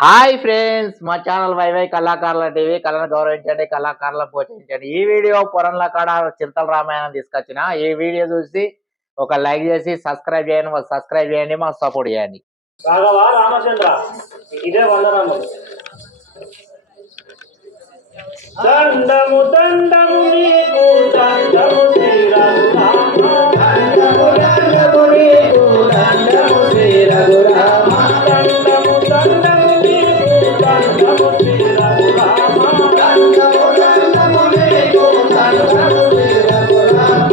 Hi friends, మా channel YY కళాకారుల TV. కళను గౌరవించండి, కళాకారులను పోషించండి. ఈ వీడియో పురంల కాడ చింతల రామాయణం తీసుకొచ్చిన. ఈ వీడియో చూసి ఒక లైక్ చేసి సబ్స్క్రైబ్ చేయండి, మాకు సపోర్ట్ చేయండి. రాఘవ రామచంద్ర, ఇదే వందనము. దండము దండము నీకు దండము శ్రీరామ, దండము దండము నీకు దండము శ్రీరఘురామ, దండము దండము నీకు దండము శ్రీరఘురామ, దండము దండము నీకు దండము శ్రీరఘురామ,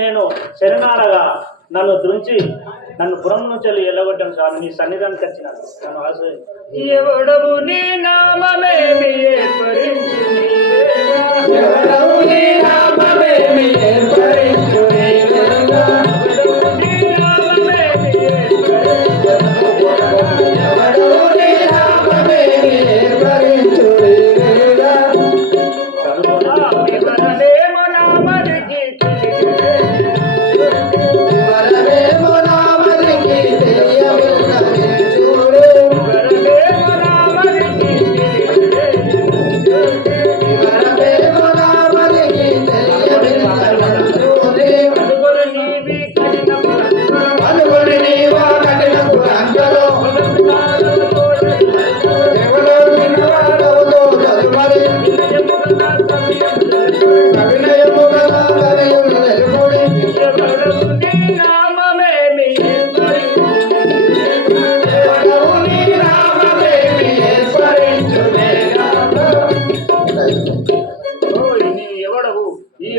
నేను శరణాడగా నన్ను దృంచి నన్ను పురం నుంచి ఎల్లగొట్టాను స్వామి. నీ సన్నిధానికి వచ్చినాను. నన్ను ఆశ్రయించు. ఎవడవు నీ నామమేమి ఏర్పరించు, ఎవడవు నీ నామమేమి ఏర్పరించు, ఎవడవు నీ నామమేమి ఏర్పరించు, ఎవడవు నీ నామమేమి ఏర్పరించు,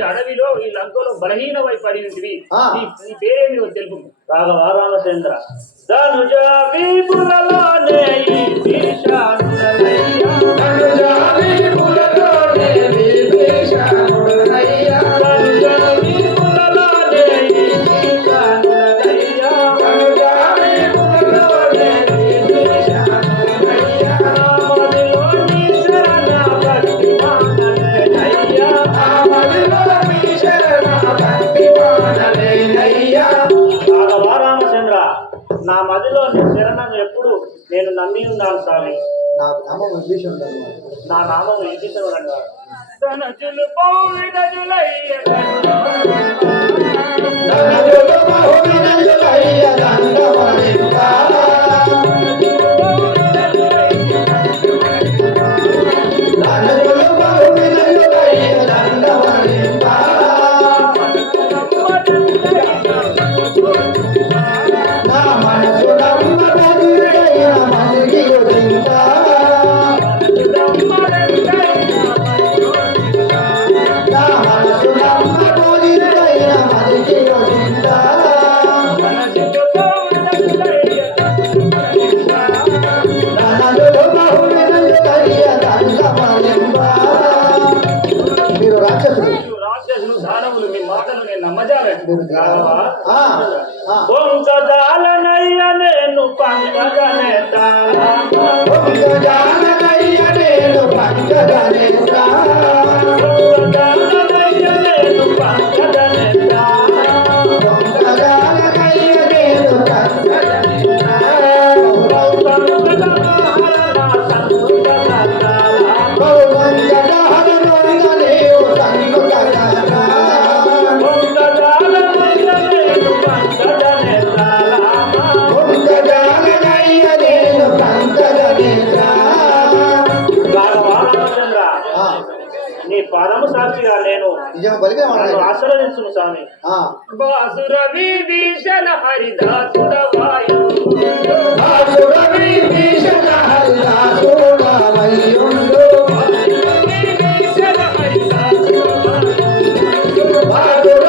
అడవిలో ఈ లంకలో బలహీనమై పడి ఉంటుంది. నీ పేరేమి తెలుపు. రాఘవ రామచంద్ర, ధనుజా వీపులలోనే విభీషణుడనయ్యా, ధనుజా వీపులలోనే విభీషణుడనయ్యా, ధనుజా వీపులలోనే విభీషణుడనయ్యా, ధనుజా వీపులలోనే విభీషణుడనయ్యా, మదిలో నీ శరణ భక్తి మానయ్యా, రామచంద్ర, నా మదిలో శరణం ఎప్పుడు నేను నమ్మి ఉన్నాను స్వామి. నా నామం విభీషణుడు. నా నామం విభీషణుడు. మీ మాటలు నేను నమ్మజాలను. పొంగజాలనయ్య నేను పంగజనేత, పొంగజాలనయ్య నేను పంగజనేత, పొంగజాలనయ్య నేను పంగజనేత, పొంగజాలనయ్య నేను పంగజనేత, నీ పరమ సాక్షిగా నేను ఆశీర్వదించును స్వామి. బాసుర విభీషణ హరిదాసుడ వాయు, బాసుర విభీషణ హరిదాసుడ వాయుండు, విభీషణ హరిదాసుడ వాయు, బాసుర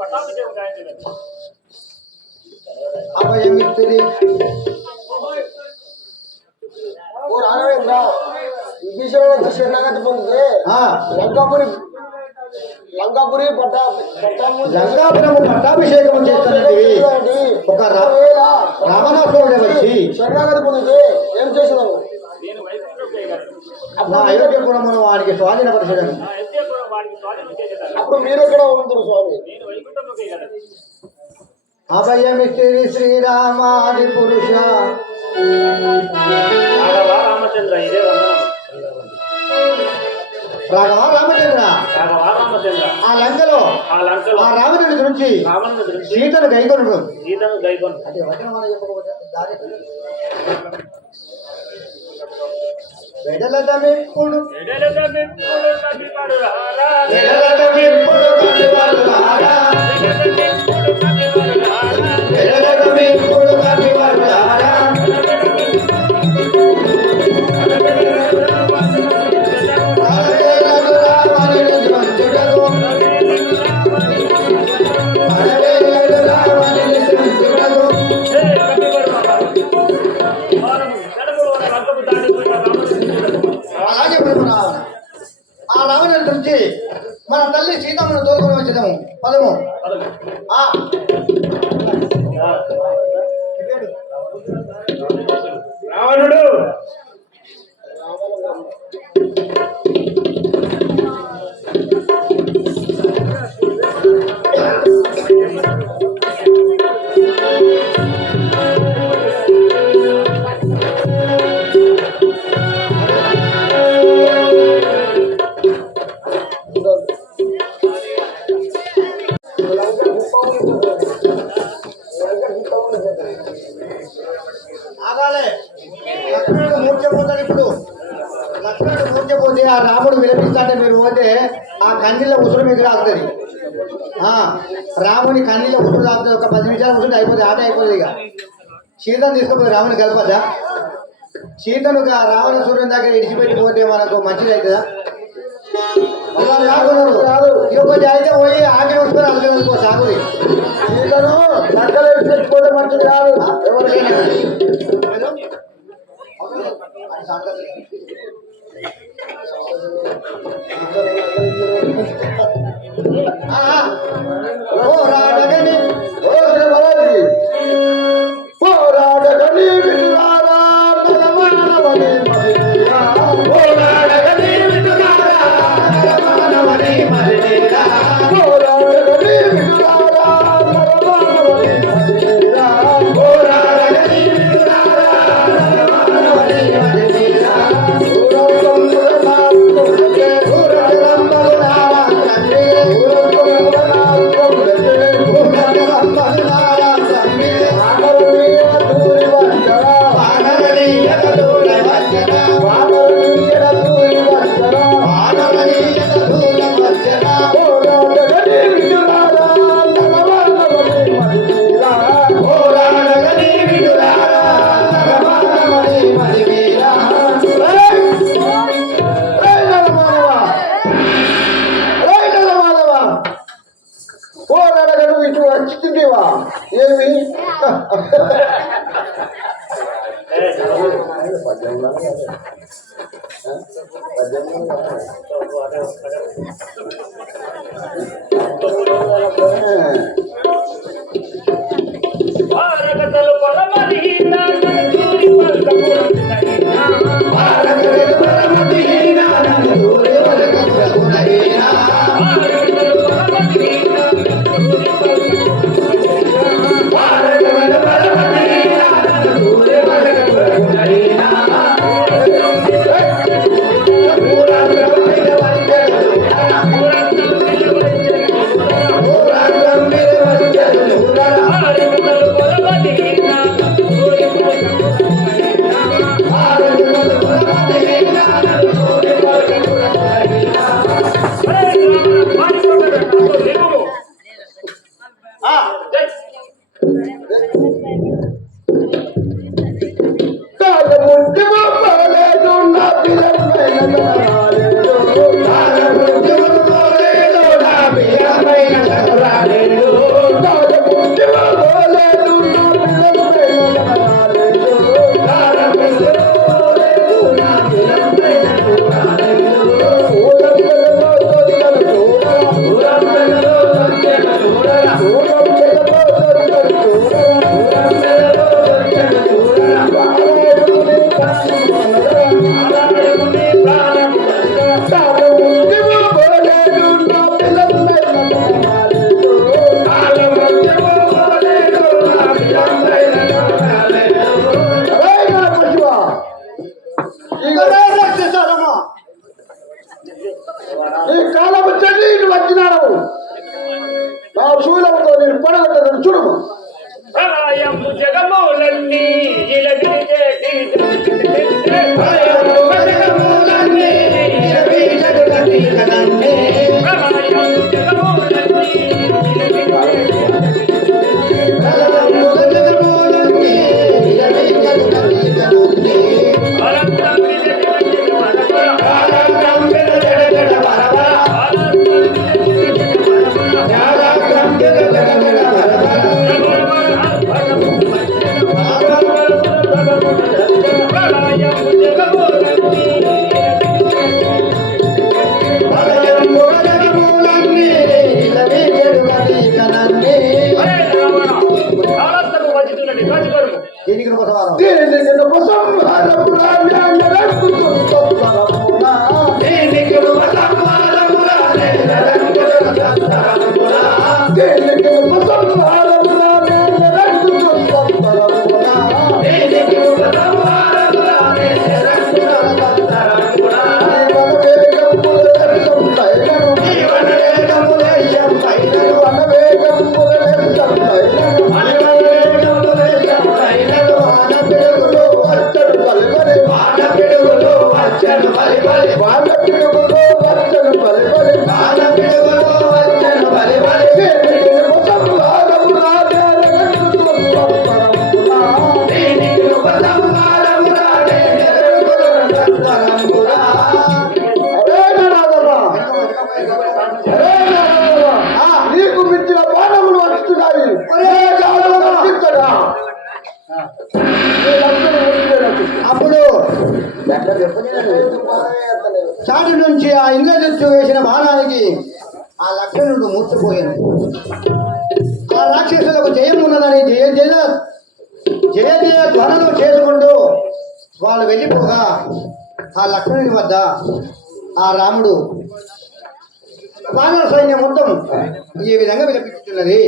పట్టాభిషేకం గాయించలేదు. అభయమిత్రి ఓ రాఘవేంద్ర విభీషణుడు శరణాగతి పొందితే లంకాపురి లంకాపురము పట్టాభిషేకం చేస్తున్నది ఒక రామనాథుడు వచ్చి శరణాగతి పొందితే ఏం చేసేదాము? నేను వైకుంఠం చేయగలను. నా అయోధ్యపురమును వారికి స్వాధీనపరచడం. నా యజ్ఞపురం వాడికి స్వాధీనం చేసేదాన్ని. అప్పుడు మీరు ఎక్కడ ఉంటారు స్వామి? నేను వైకుంఠంలో చేయగలను. అభయమిత్రి శ్రీరామాది పురుష రాఘవ రామచంద్ర ఇదే వందనం. రాఘవ రామచంద్ర రాఘవ రామచంద్ర ఆ లంకలో ఆ రావణుడి గురించి సీతను గైకొను సీతను గైకొను. వెడలదమిప్పుడు ఆ రావణుడి నుంచి మన తల్లి సీతమ్మను తోలుకొని వచ్చేదాము. పదము రావణుడు ఆగాలే లక్ష్మణుడు మూర్చపోతాడు. ఇప్పుడు లక్ష్మణుడు మూర్చపోతే ఆ రాముడు విలపిస్తాంటే మీరు పోతే ఆ కన్నీళ్ళ ఉసురు మీకు రాస్తుంది. రాముని కన్నీళ్ళ ఉసురు రాస్తుంది. ఒక 10 నిమిషాలు ఉసురు అయిపోతుంది. ఆట అయిపోతుంది. ఇక సీతను తీసుకుపోయి రాముని కలపద్దా? సీతను రావణ సూర్యుని దగ్గర ఇడిచిపెట్టిపోతే మనకు మంచిది అవుతుందా? కొంచెం అయితే పోయి ఆగి వస్తున్నారు. అలగనుకో సాగురి సీతను లెక్కలు పెట్టుకోవడం మంచిది కాదు ఎవరికైనా. పోరాడగని పోరాడగని విడురారా పరమానవని మదిరా పోరాడగని విడురారా పరమానవని మదిరా పోరాడగని విడురారా పరమానవని మదిరా పోరాడగని విడురారా పరమానవని మదిరా ఏమి రాలేదు శూలంతో నేను పడగొట్టదని చూడము. ప్రళయము జగములన్నీ ఇలవిరిచేటి చాటు నుంచి ఆ ఇంద్రజిత్తు వేసిన బాణానికి ఆ లక్ష్మణుడు మూర్చిపోయాను. ఆ రాక్షసులకు జయం ఉన్నదని జయ జయ ధ్వనలు చేసుకుంటూ వాళ్ళు వెళ్ళిపోగా ఆ లక్ష్మణుని వద్ద ఆ రాముడు వానర సైన్యం మొత్తం ఈ విధంగా విలపిస్తున్నది.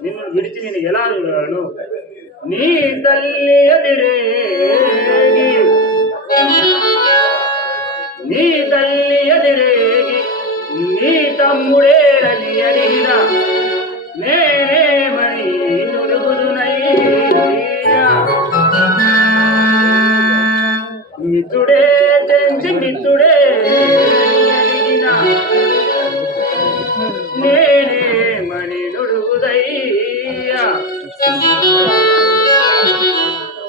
నిన్ను విడిచి నేను ఎలా చూడను? నీ తల్లి ఎదిరేగి నీ తమ్ముడేరని అడిగిన నేనేమని నురుగుదునయ్యా. మిత్రుడే తెంచి మిత్రుడే అడిగిన నేనేమని నురుగుదయ్యా.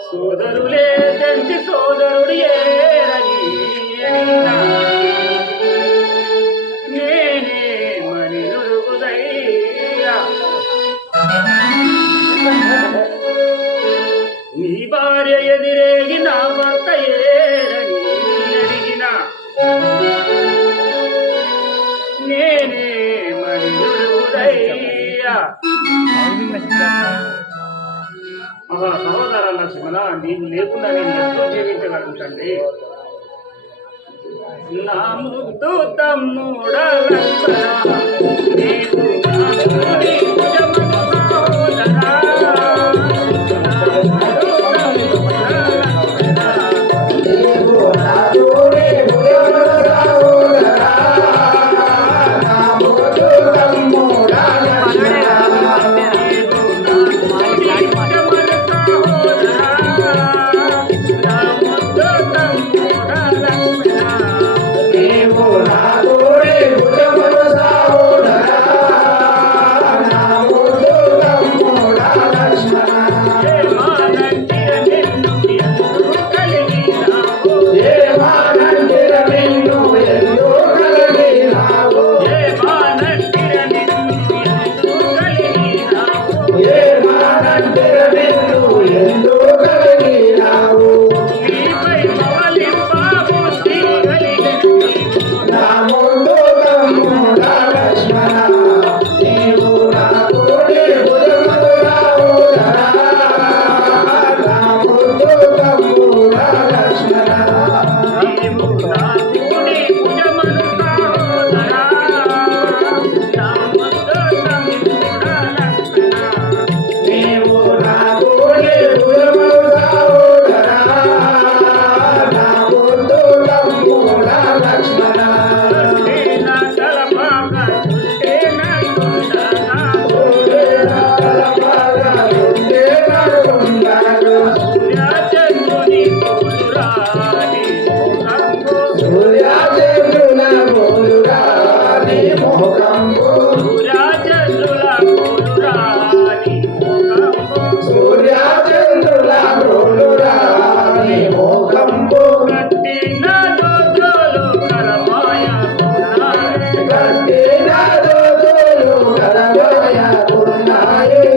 సోదరులే తెంచి సోదరుడు ఏరని అడిగిన నేనేమని నురుగుదయ్యా. నీ భార్య ఎదిరేగి నా భర్త ఏరని అడిగిన నేనేమని నురుగుదయ్యా. మహా సహోదర లక్ష్మణ, నీవు లేకుండా నేను ఎంతో జీవించగలుగుతండి. నా ముద్దు తమ్ముడ లక్ష్మణ, నీవు నా భుజమున లక్ష్మణ ఏమానంటిర నిన్ను ఎందు కలిగినావు ఏమానంటిర నిన్ను ఎందు కలిగినావు ఏమానంటిర నిన్ను ఎందు కలిగినావు ఏమానంటిర నిన్ను ఎందు కలిగినావు నీపై పవలింప బుద్ధి కలిగిన నా ముందు తమ్ముడా లక్ష్మణ నీవు నా తోడి భుజమురావు ధరా నా ముందు తమ్ముడా లక్ష్మణ నీవు నా తోడి భుజమును కావుదరా నా ముందు తమ్ముడా లక్ష్మణ నీవు నా తోడి భుజమురావు ధరా నా ముందు తమ్ముడా లక్ష్మణ నా తలపాగా చుట్టేనా కుండగా సూర్యచంద్రుని పూలురాని మోకంబు సూర్యచంద్రుల పూలురాని మోకంబు కట్టిన దోతులు కరమాయ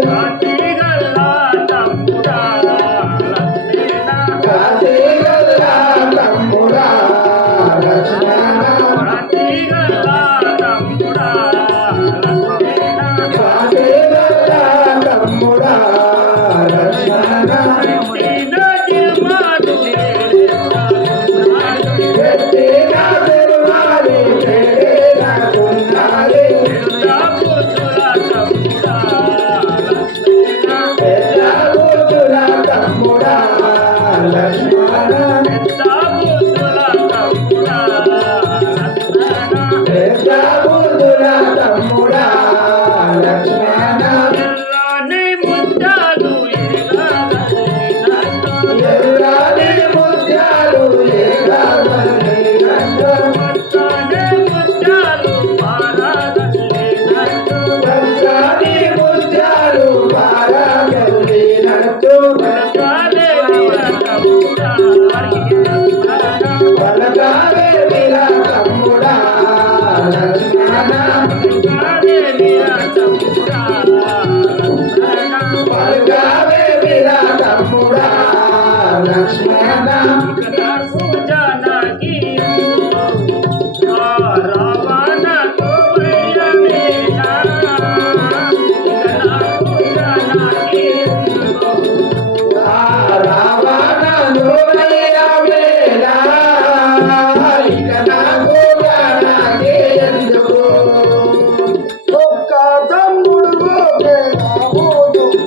కాటిగల్లా తమ్ముడా లక్ష్మణ కాటిగల్లా తమ్ముడా లక్ష్మణ పెట్టిన తిరుమాడు తమ్ముడా లక్ష్మణ పెద్ద బుద్ధుల తమ్ముడా లక్ష్మణ ఎల్లాని ముత్యాలు ఏకాదలినట్టు పంచాని ముత్యాలు పారగలినట్టు పలకాలే వీర తమ్ముడా లక్ష్మణ పలకాలే వీర తమ్ముడా లక్ష్మణ రావణ నోరయ్య వేళ ఇక నాకు నాకే ఎందుకు ఒక్క తమ్ముడు ఒక్క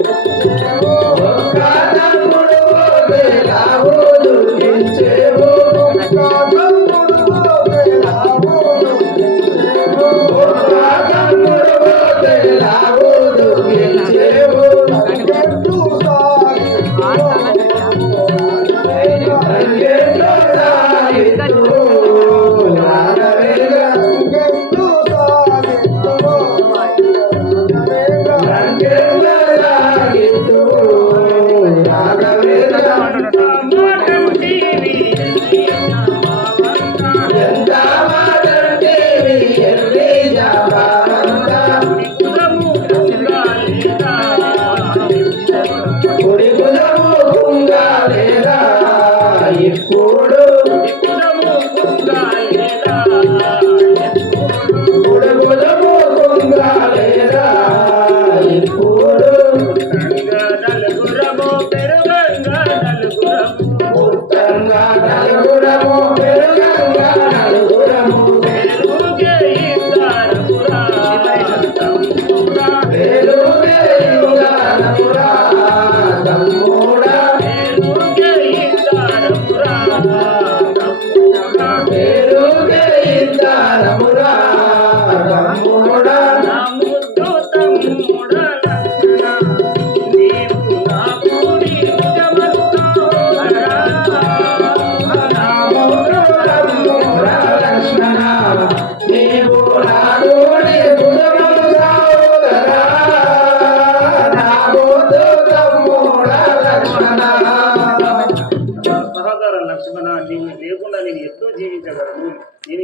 నరసింహన నీవు లేకుండా నేను ఎప్పుడూ జీవించగలను. నేను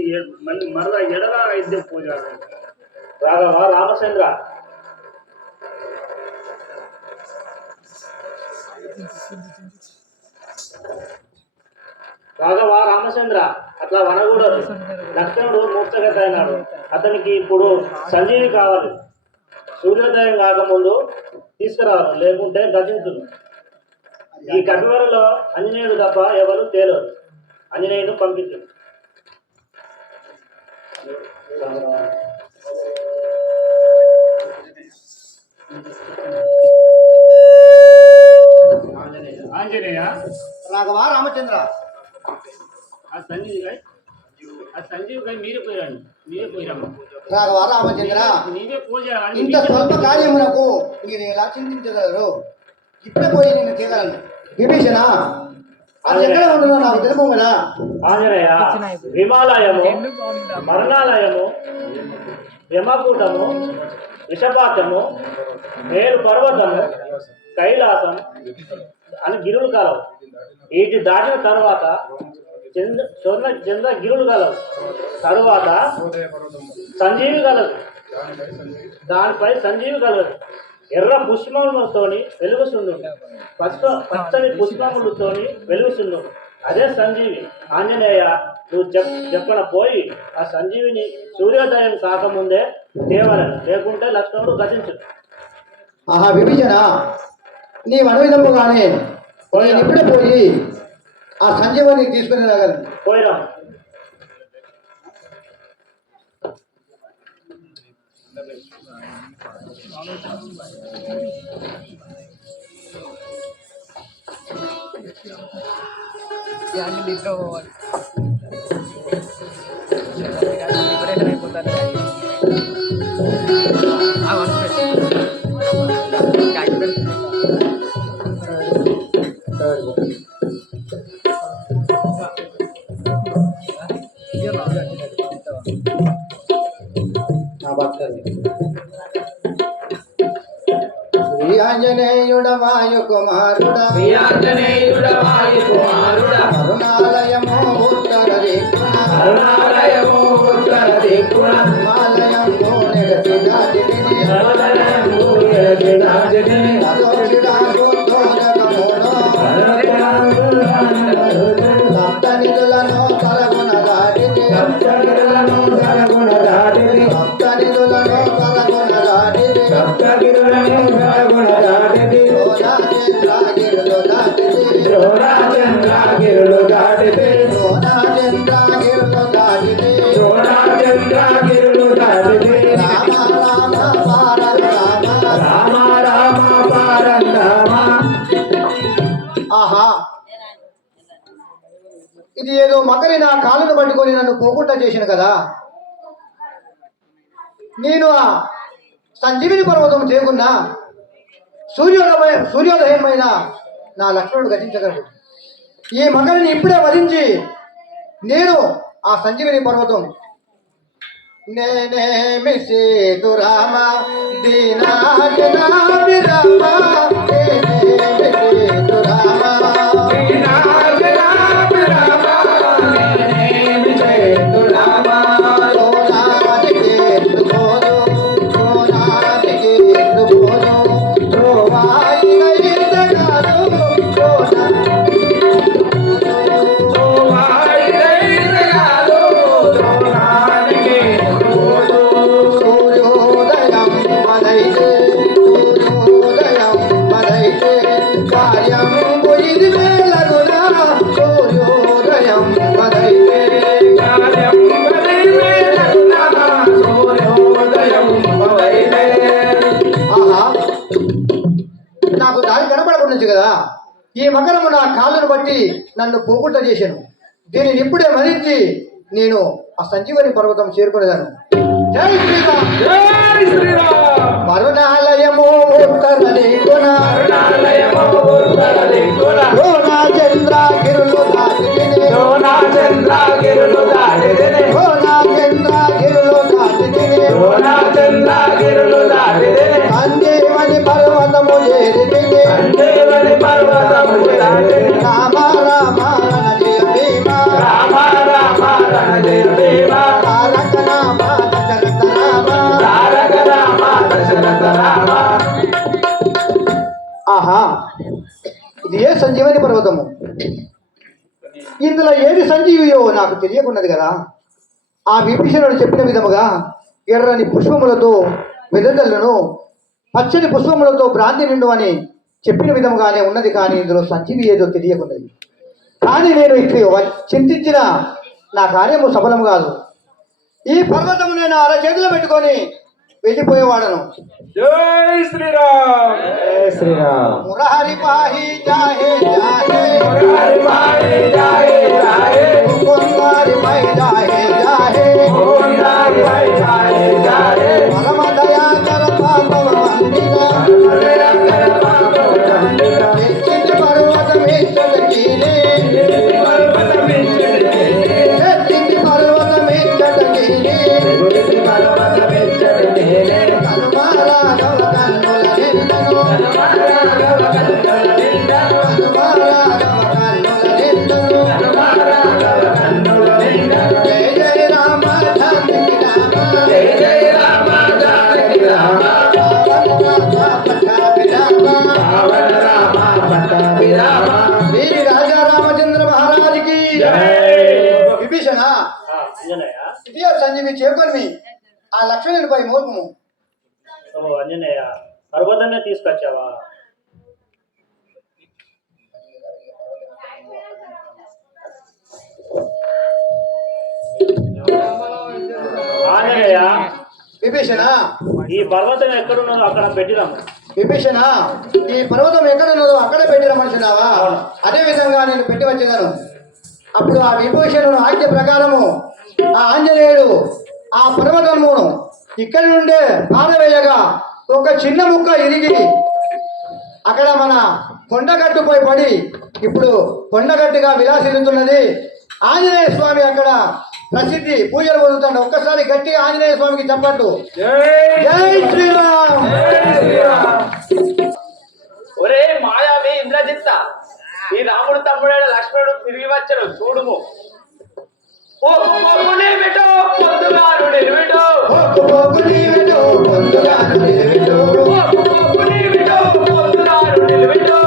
మరలా ఎడలా ఐద్యం పోజాలి. రాఘవ రామచంద్ర, రాఘవ రామచంద్ర, అట్లా వనకూడదు. లక్ష్మణుడు మూర్ఛగత అయినాడు. అతనికి ఇప్పుడు సంజీవి కావాలి. సూర్యోదయం కాకముందు తీసుకురావాలి, లేకుంటే గతించును. ఈ కపివరలో ఆంజనేయుడు తప్ప ఎవరు తేలరు. ఆంజనేయుడు పంపించు. ఆంజనేయ రాఘవ రామచంద్ర, ఆ సంజీవ్ గారి మీరే పోయిరమ్మా. రాఘవ రామచంద్ర, నీవే పోజేయాలి. ఇంత స్వల్ప కార్యమునకు మీరు ఎలా చింతించగలరు? ఇప్పుడే పోయి నేను చేయగలను. విభీషణ, అది ఎక్కడ ఉండదో నాకు తెలుపు కదా. ఆంజనేయ, విమాలయము, మరణాలయము, యమకూటము, విషపాతము, మేరు పర్వతము, కైలాసం అని గిరులు కలవు. వీటి దాటిన తర్వాత చంద్ర గిరులు కలవు. తరువాత సంజీవి కలదు. దానిపై సంజీవి కలదు. ఎర్ర పుష్పములతోని వెలుగుచుండు. పచ్చని పుష్పములతోని వెలుగుచుండు. అదే సంజీవి. ఆంజనేయ, నువ్వు చెప్పన పోయి ఆ సంజీవిని సూర్యోదయం కాకముందే తేవాలని, లేకుంటే లక్ష్మణుడు గతించు. ఆహా విభీషణ, నీ మనవిధముగానే నేను ఇప్పుడే పోయి ఆ సంజీవని తీసుకుని రాగలను. పోయిరా. ఆంజనేయుడ వాయు కుమారుడా, కరుణాలయము ఉత్తర దిక్కున, హిమాలయము నెగసి దాటితిని, సప్త నిధులను కలగుణ దాటితి, ఆహా, ఇది ఏదో మకరి నా కాళ్ళను పట్టుకొని నన్ను పోకుండా చేసిన కదా. నేను ఆ సంజీవిని పర్వతం చేకున్నా సూర్యోదయమైన నా లక్ష్మణుడు గతించగలడు. ఈ మకరిని ఇప్పుడే వధించి నేను ఆ సంజీవిని పర్వతం నేనేమి సేతురామ దీనాజనాభిరామ, నేనేమి సేతురామ నాకు దారి కనపడకుండా కదా. ఈ మకరము నా కాళ్ళను బట్టి నన్ను పోకుండా చేశాను. దీనిని ఇప్పుడే మరించి నేను ఆ సంజీవని పర్వతం చేరుకునేదాను. జై శ్రీరామ్, జై శ్రీరామ్. మరుణాలయము ఉత్తర దిక్కున, ద్రోణాచంద్ర గిరులు దాటితిని, సంజీవని పర్వతము చేరితిని, రామ రామ ఇది ఏ సంజీవని పర్వతము? ఇందులో ఏది సంజీవియో నాకు తెలియకున్నది కదా. ఆ విభీషణుడు చెప్పిన విధముగా ఎర్రని పుష్పములతో వెదజల్లును, పచ్చని పుష్పములతో భ్రాంతి నిండు అని చెప్పిన విధముగానే ఉన్నది. కానీ ఇందులో సంజీవి ఏదో తెలియకున్నది. కానీ నేను ఇక్కడ చింతించిన నా కార్యము సఫలం కాదు. ఈ పర్వతము నేను అలా చేతిలో పెట్టుకొని వెళ్ళిపోయేవాడను. జై శ్రీరామ్. జై శ్రీరామ్. మురహరి పాహి జాహే జాహే, మురారి పాహి జాహే జాహే, ముకుందారి పై జాహే జాహే, ముకుందారి పై జాహే జాహే, పరమ దయాకర పాపవ వందిత, దయాకర పాపవ వందిత, ఎత్తింది పర్వతమేచ్చటకీనే, పర్వతమిచ్చటకీనే, ఎత్తింది పర్వతమేచ్చటకీనే, పర్వతమిచ్చటకీనే, హనుమారాఘవ కన్నుల నిందను, హనుమారాఘవ కన్నుల నిందను, హనుమారాఘవ కన్నుల నిందను, హనుమారాఘవ కన్నుల నిందను. జయ జయ రామ జానకి రామ, జై జై రామ జానకి రామ, పావన రామ పట్టాభి రామ. పావన రామ పట్టాభిరామ. వీరి రాజా రామచంద్ర మహారాజుకి జై. విభీషణ అంజనేయ, ఇది సంజీవి చేకొని ఆ లక్ష్మణునిపై మోపము. ఓ అంజనేయ, పర్వతమే తీసుకొచ్చావా? ఆంజనేయ, విభీషణ ఈ పర్వతం ఎక్కడున్నదో అక్కడ పెట్టిరాము. విభీషణ ఈ పర్వతం ఎక్కడ ఉన్నదో అక్కడ పెట్టిన మనుషున్నావా? అదే విధంగా నేను పెట్టి వచ్చేదాను. అప్పుడు ఆ విభూషణుడు ఆజ్ఞ ప్రకారము ఆ ఆంజనేయుడు ఆ పర్వతమును ఇక్కడి నుండే పారవేయగా ఒక చిన్న ముక్క ఇరిగి అక్కడ మన కొండగట్టుపై పడి ఇప్పుడు కొండగట్టుగా విలాసిల్లుతున్నది. ఆంజనేయ స్వామి అక్కడ ప్రసిద్ధి పూజలు పొందుతాడు. ఒక్కసారి గట్టిగా ఆంజనేయ స్వామికి చెప్పట్టు. జై శ్రీరామ్. ఒరే మాయావి ఇంద్రజిత్త, ఈ రాముడు తమ్ముడైన లక్ష్మణుడు తిరిగి వచ్చాడు చూడుము. ఓ నీవిటో పొందుగాను నిలువిటో, పోకు నీవెటో పొందుగాను నిలువెటో, పోకు నీవిటో పొందుగాను నిలువిటో,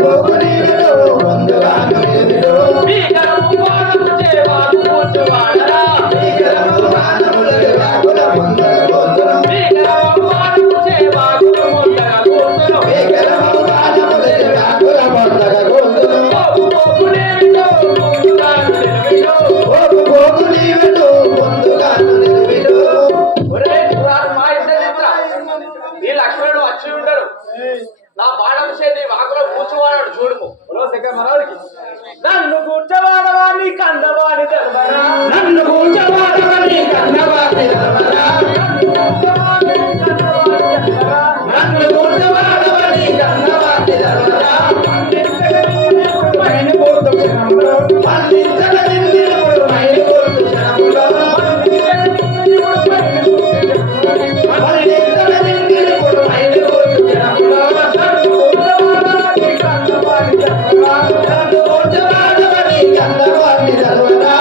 పోకు నీవెటో పొందుగాను నిలువెటో, భీకరము వానము చేవాకు కూర్చువాడరా, భీకరము వానముల వ్యాకుల పొందగ గోత్రం, భీకరము వానము చేవాకు ముందగ కూర్చును, భీకరము వానముల వ్యాకుల పొందగ గోత్రం, పోకు నీవిటో పొందుగాను నిలువిటో. పోకు నీవెటో పొందుగాను నిలువెటో. ఒరే చూడాలి మా ఇంద్రజిత్త, ఈ లక్ష్మణుడు వచ్చి ఉండడు. నా బాణం చేతి వాకులో కూర్చువాడు చూడుము. నన్ను కూర్చోవాడవాణి కన్నవాణి తెలవరా, నన్ను కూర్చోవాలని కన్నవాడి తెలవరా, నన్ను కూర్చోవాలని కన్నవాడి తెలవరా, మైలు కోర్టు క్షణములో, మళ్ళించగలిగినప్పుడు మైలు కోర్టు క్షణములో, మళ్ళించగలిగినప్పుడు మైలు కోర్టు క్షణములో, నన్ను కూర్చోవాలని కన్నవాడి తెలవరా, నన్ను కూర్చోవాలని కన్నవాడి తెలవరా.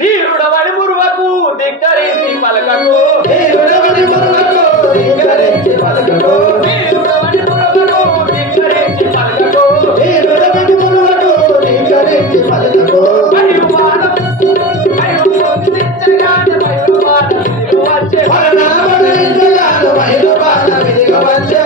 ధీరుడవని మురువకు ధిక్కరించి పలకకు, దేవుడవని మురుగకు ధిక్కరించి పలకకు, ధీరుడవని మురువకు ధిక్కరించి పలకకు, దేవుడవని మురుగకు ధిక్కరించి పలకకు, పొందించగానే బయలువాడ తిరిగి వచ్చే, మరణామరించగాను మైలుబాట విదిగవచ్చే,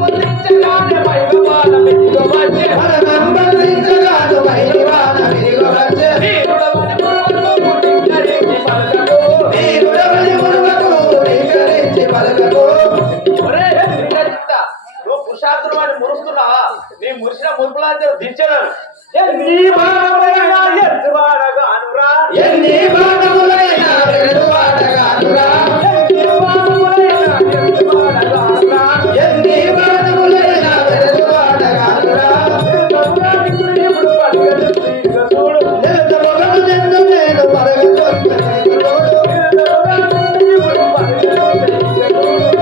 పొందించగానే బయలువాడ తిరిగి వచ్చే, మరణామరించగాను మైలుబాట విదిగవచ్చే, ధీరుడవని మురువకు ధిక్కరించి పలకకు. దేవుడవని మురుగకు ధిక్కరించి పలకకు. ఒరే శ్రీరజిత్త, నువ్వు పురుషార్థుడు అని మురుస్తున్నావా? నీ మురిసిన మురుపులంతా దించడం ఎన్ని బాణములైనా ఎత్తువాడగానురా, ఎన్ని బాణములైనా వెలువాడగానురా, ఎన్ని బాణములైనా వెలువాడగానురా, ఎన్ని బాణములైనా వెలువాడగానురా. ఇప్పుడు పడగలు చూడు, నిలత మొగలు నిన్ను నేను పరగతొక్క చూడు,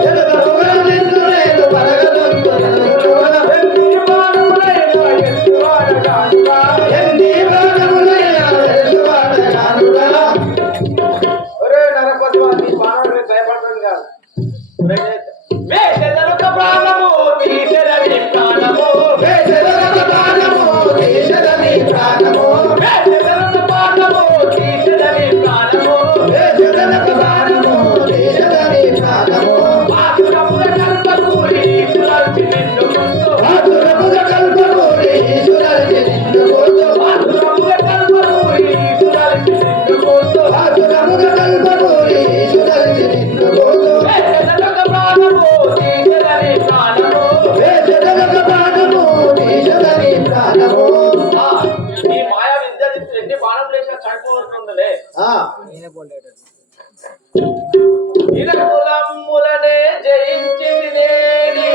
నిలత మొగలు నిన్ను నేను పరగతొక్క చూడు. ఎన్ని బాణములైనా ఎత్తువాడగానురా, ఎన్ని కాదు వేసెదలొక ప్రాణము తీసెదని ప్రాణము వేసెదలొక ప్రాణము తీసెదని ప్రాణము వేసెదలొక ప్రాణము తీసెదని ప్రాణము వేసెదలొక ప్రాణము తీసెదని ప్రాణము ఆసురముల కల్పకూరి ఈశ్వరుచి నిన్ను గుర్తు ఆసురముల కల్పకూరి ఈశ్వరుచి నిన్ను గుర్తు ఆసురముల కల్పకూరి ఈశ్వరుచి నిన్ను గుర్తు ఆసురముల కల్పకూరి ఈశ్వరుచి నిన్ను గుర్తు వేసెదలొక ప్రాణము తీసెదని ప్రాణము వేసెదలొక ప్రాణము తీసెదని ప్రాణము ఈ మాయా విద్య ఎన్ని బాణం లేచినా చనిపోతుందిలే ఇరకులమ్ములనే జయించితినేని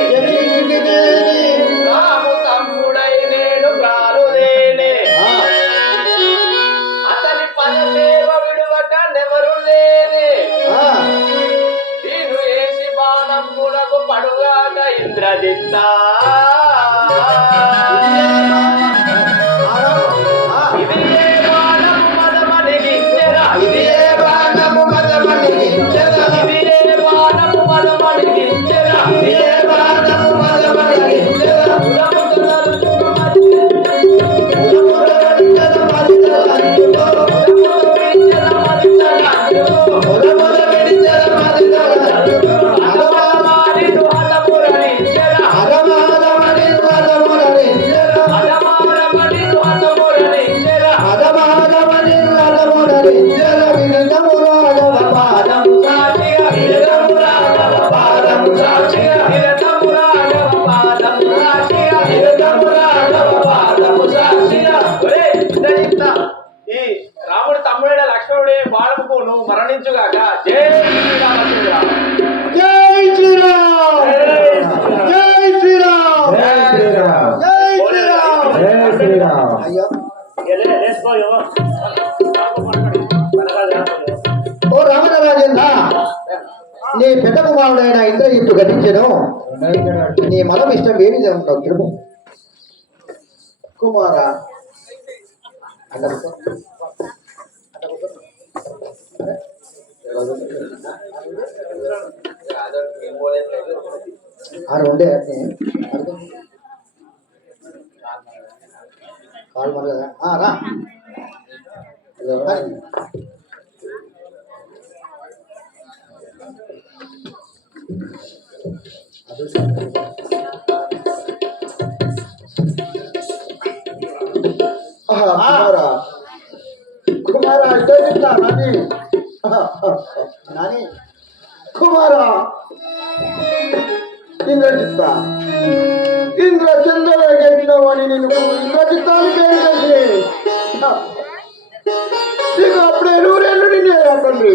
రాము తమ్ముడై నేడు ప్రాలుదేనే అతని పదసేవ విడువక నెవరు లేని దీను వేసి బాణమ్మునకు పడుగాక ఇంద్రజిత్త ఇది ఏ బాణము మదమణిగించెరా ఇది ఏ బాణము మదమణిగించెరా ఇది ఏ బాణము మదమణిగించెరా ఇది ఏ బాణము మదమణిగించెరా ఈ రాముడు తమ్ముడైన లక్ష్మణుడి బాణముకు నువ్వు మరణించుగాక జై శ్రీరామచంద్ర జై శ్రీరామ్ జై శ్రీరామ్ జై శ్రీరామ్ జై శ్రీరామ్ జై శ్రీరామ్ అయ్యో ఓ రామరాజేంద్ర నీ పెద్ద కుమారుడైన ఇంద్రజిత్తు గతించెను నీ మలం ఇష్టం ఏమి ఉంటావు తెలుపు కుమారా ఆరు ఉండే కాలు మరి కదా రా కుమారా కుమారా ఇదే చెప్తా నాని నాని కుమారా ఇంద్రజిత్త ఇంద్రచంద్ర గెలిచినవాణి నేను ఇంద్రజిత్తాన్ని పేరు నీకు అప్పుడే నూరేళ్ళు నిన్నే తండ్రి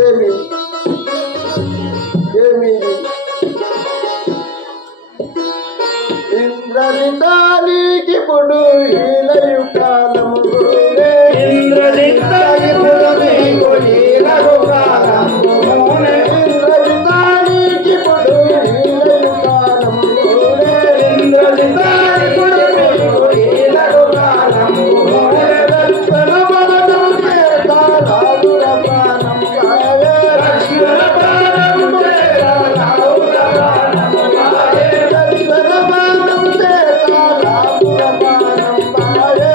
ఏమి ఏమి ఇంద్రజితానికి ఇప్పుడు ఈలయు కాలము ఇంద్రజితానికి ఇప్పుడు నీకు ఈలయు కాలము ఇంద్రజితానికి ఇప్పుడు ఈలయు కాలము ఇంద్రజితానికి ఇప్పుడు నీకు ఈలయు కాలము లక్ష్మణ బలము చేత రాజుల ప్రాణం కాయే లక్ష్మణ బలము చేత రాజుల ప్రాణం కాయే లక్ష్మణ బలము చేత రాజుల ప్రాణం కాయే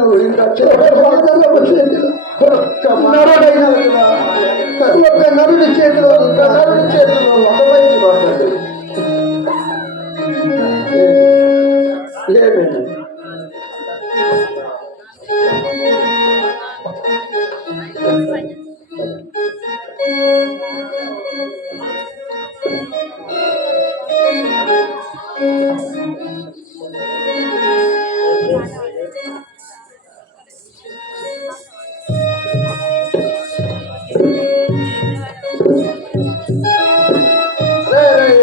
నువ్వు ఇంకా ఒక్క నరుడి చేతిలో ఇంకా నరుడి చేతిలో ఒకవైపు పడ్డాడు. లేదండి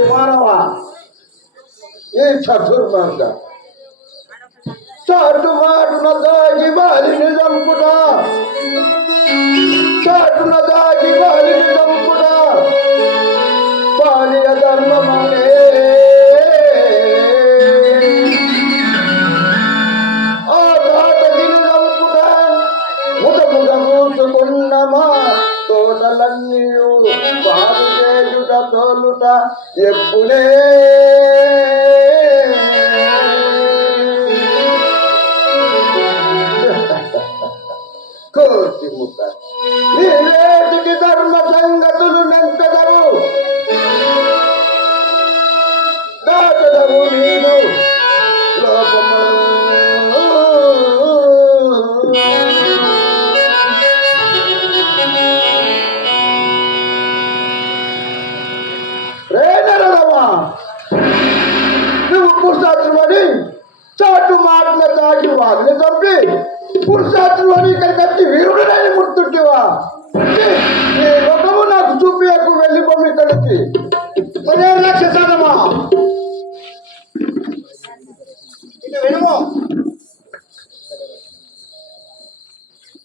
మానవా ఈ చతుర్మార్గ చాటుమాటున దాగి వారిని చంపుట చాటున దాగి వారిని చంపుట బాల్య ధర్మమనే ఆ తాటగిని చంపుట ముదముద మూసుకున్నమా తోటలన్నీ పాలు చేయుట తోలుట ఎప్పుడే కోసి ముఖ నీవేటికి ధర్మ సంగతులు నెంతదవు దాటదవు నీవు లోపము నువ్వు పురుషాత్రువని చాటు మాటల దాటి వాళ్ళని చంపి పురుషాత్రువని ఇక్కడికి వచ్చి వీరుడని గుర్తుంటివా నీ లోకము నాకు చూపియకు వెళ్ళిపోయి ఇక్కడికి రాక్షసానమా ఇది వినుము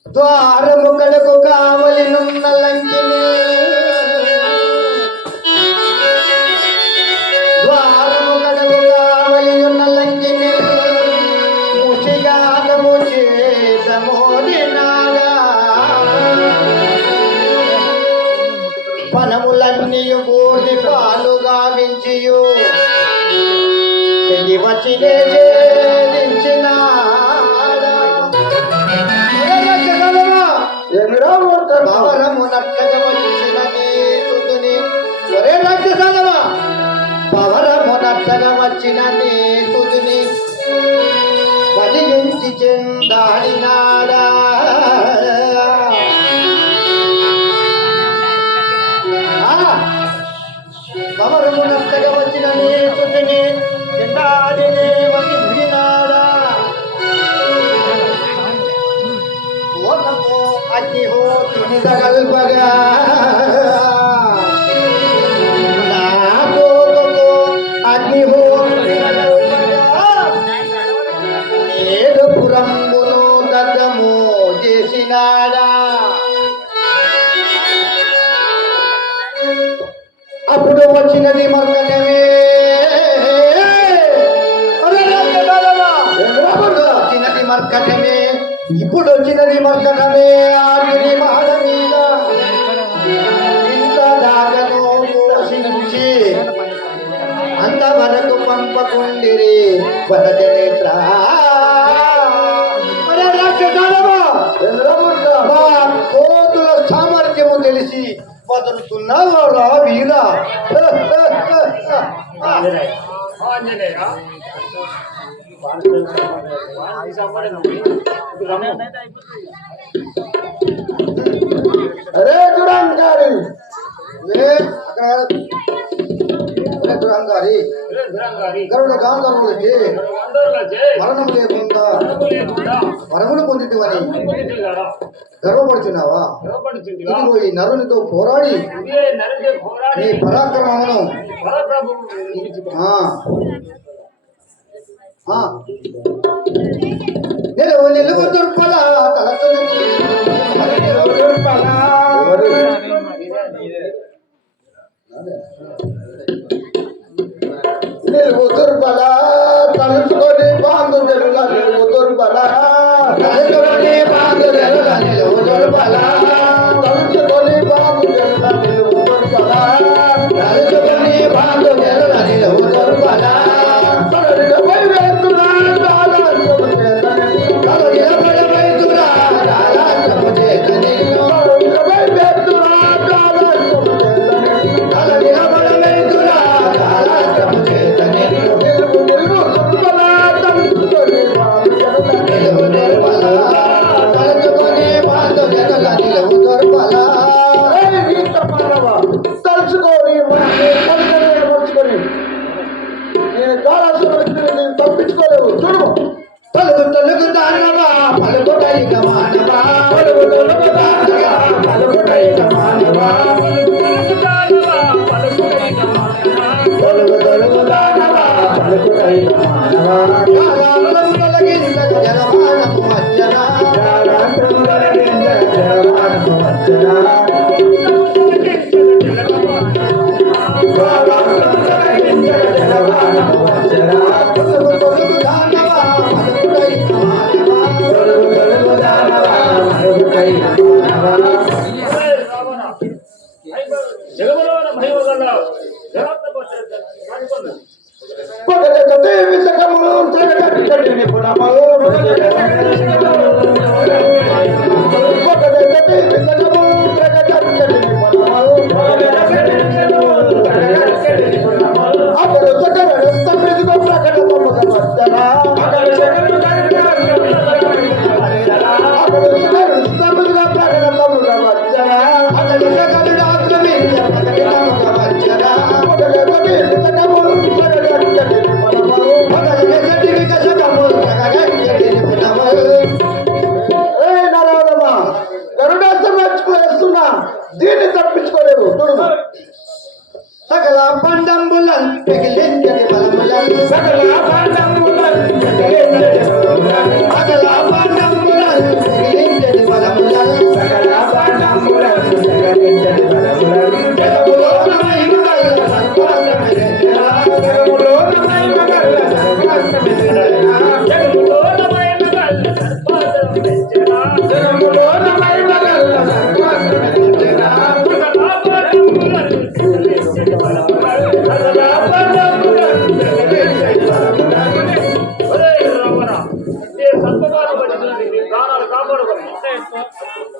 ద్వారము కడకు కావలి నున్న లంకిని ద్వారము కడకు కావలి ఉన్న లంకిని ముచిగాటము చేతమోదినాడా పనములన్నీయు బూడి పాలుగా వించియు తెగి వచ్చినే వచ్చిన నేతుని కలిగించి చెందాడినాడా కమరము నచ్చగా వచ్చిన నేతుని చెందాడినే వదిలినాడా ఓనము అగ్నిహోత్రుని తగల్పగా ఏడుపురంబులో దద్దము చేసినాడా అప్పుడు వచ్చినది మర్కటమే వచ్చినది మర్కటమే ఇప్పుడు వచ్చినది మర్కటమే ఆగిరి మాడ మీద ఇంత దాగను పోషించి అంతవరకు పంపకుండిరి వనజనేత్ర కోతుల సామర్థ్యము తెలిసి వదులుతున్నావా వీరా ఆంజనేయ అరే దురంగారి అక్కడ దురంగారి గరుడు గాంధర్వులకి మరణము లేకుండా వరములు పొందితివని గర్వపడుచున్నావా? ఇదిగో ఈ నరునితో పోరాడి నీ పరాక్రమమును నిలువు దుర్బల నిలువు దుర్బల తలుచుకొని బాంధు జరుల నిలువు దుర్బల తలుచుకొని బాంధు జరుల నిలువు దుర్బల తలుచుకొని బాంధు జరుల నిలువు దుర్బల తలుచుకొని బాంధు జరుల నిలువు దుర్బల తలడిపై వేస్తున్నా తల నిలబడి పలుకు తొలుకు దానవా పలుకుటైన మానవా తొలుగు తొలుగు దానవా పలుకుటైన మానవా కాలాంతరం తొలగించక జలమానము వచ్చన కాలాంతరం తొలగించక జలమానము వచ్చన కాలాంతరం తొలగించక జలమానము వచ్చన తొలుగు తొలుగు దానవా పలుకుటైన మానవా తొలుగు తొలుగు దానవా పలుకుటైన మానవా జగములోన మహిమ గల జగత్త పొగలతోటే విసకము జగత్తడి నిపుణము పొగలతోటే విసకము జగత్తడి నిపుణము అప్పుడు సకరుడు సమృద్ధిగా ప్రకటనముగా వచ్చన అప్పుడు సకరుడు సమృద్ధిగా ప్రకటనముగా వచ్చన అతడు సకరుడు ఆత్మీయ ప్రకటనముగా వచ్చన పొగలతోటే విసకము దీన్ని తప్పించుకోలేవు చూడు సకల పండంబులం పెగిలించని బలములం సకల పండంబులం సకల పండంబులం పెగిలించని బలములం సకల పండంబులం పెగిలించని బలములం జగములోన మహిమగల సర్వాంగమిరెచ్చన జగములోన మహిమగల సర్వాంగమిరెచ్చన జగములోన మహిమగల సర్వాంగమిరెచ్చన జగములోన మహిమగల సర్వాంగమిరెచ్చన